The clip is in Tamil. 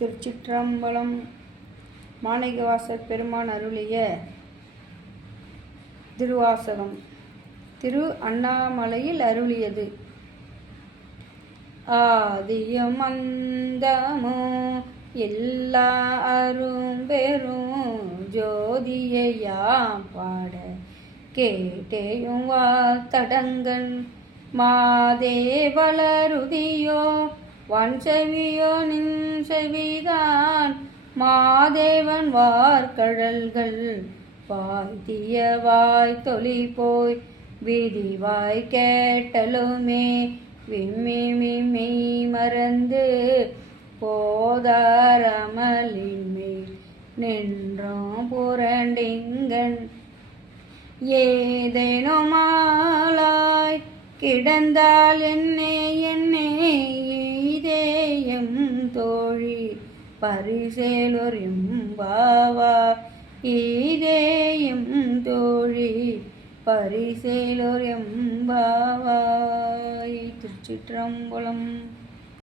திருச்சிற்றம்பலம். மாணிக்கவாசகப் பெருமான் அருளிய திருவாசகம். திரு அண்ணாமலையில் அருளியது. ஆதியும் அந்தமோ எல்லா அரும்பெரும் ஜோதியையாம் பாட கேட்டேயும் வாழ்த்தடங்கன் மாதே வளருதியோ வன்செவியோ நின் செவிதான் மாதேவன் வார்கழல்கள் வாய்த்திய வாய் தொழி போய் விதிவாய் கேட்டலுமே விம்மிமிம்மை மறந்து போதாரமலின் மேல் நின்றோம் புரண்டிங்கன் ஏதேனுமாலாய் கிடந்தால் என்னே என்னே இதேயம் தோழி பரிசேலோர் எம்பாவா இதேயம் தோழி பரிசேலோர் எம்பாவாய். திருச்சிற்றம்பலம்.